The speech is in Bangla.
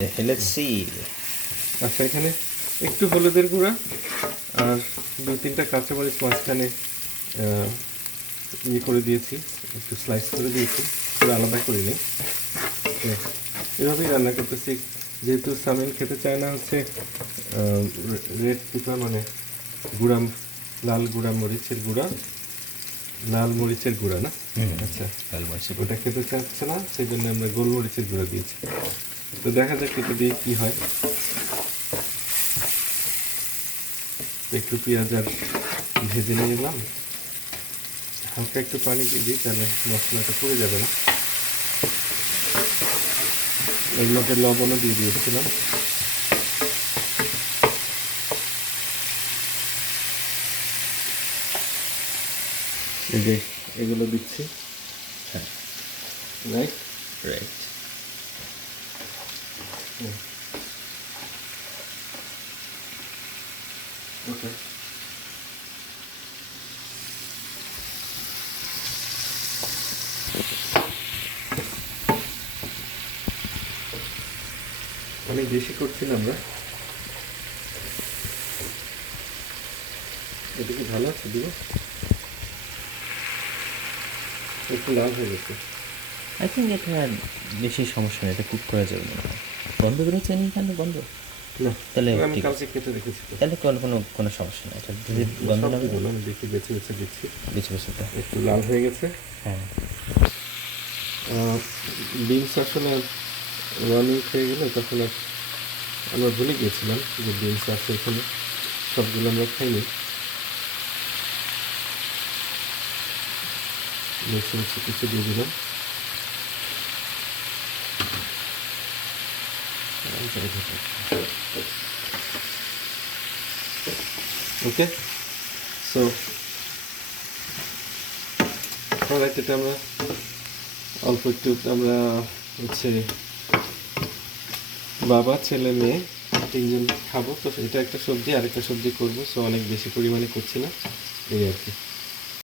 Let's see. আচ্ছা, এখানে একটু হলুদের গুঁড়া আর 2-3টা কাঁচামরিচ মাঝখানে ইয়ে করে দিয়েছি, একটু স্লাইস করে দিয়েছি, পুরো আলাদা করে নিই। এভাবেই রান্না করতেছি, যেহেতু সামিন খেতে চায় না হচ্ছে রেড পেপার, মানে গুঁড়া লাল গুঁড়া মরিচের গুঁড়া, লাল মরিচের গুঁড়া না, আচ্ছা লাল মরিচের ওটা খেতে চাচ্ছে না, সেই জন্য আমরা গোলমরিচের গুঁড়া দিয়েছি। তো দেখা যাক এটা দিয়ে কী হয়। একটু পেঁয়াজ আর ভেজে নিয়ে নিলাম, হালকা একটু পানি দিয়ে দিই, তাহলে মশলাটা পুড়ে যাবে না। এর মধ্যে লবণও দিয়ে দিয়েছিলাম। এই যে এগুলো দিচ্ছি, হ্যাঁ, রাইট রাইট। ওকে। অনেক বেশি করছি না আমরা, এটা কি ভালো আছে দিব? একটু লাল হয়ে গেছে। আই থিঙ্ক এটা বেশি সমস্যা নেই, এটা কুক করা যাবে না। গন্ধ বেরোচ্ছে নি কেন? গন্ধ না, তাহলে আমি ঠিক কালকে আছে, কেটে রেখেছি তো। তাহলে কোনো সমস্যা নেই। এটা যদি গন্ধ সব লাগে দিব না, আমি দেখি বেছে বেছে দিচ্ছি। বেছে বেছে তো। একটু লাল হয়ে গেছে। হ্যাঁ, বিনস আসলে 1 উইক হয়ে গেলে তখন আর আমরা ভুলে গিয়েছিলাম যে বিনস আছে এখানে, সবগুলো আমরা খাইনি। বেছে বেছে কিছু দিয়ে দিলাম। ওকে, সো এটা আমরা অল্প একটু, আমরা হচ্ছে বাবা ছেলে মেয়ে 3জন খাবো, তো এটা একটা সবজি আর একটা সবজি করবো, সো অনেক বেশি পরিমাণে করছি না, এই আর কি।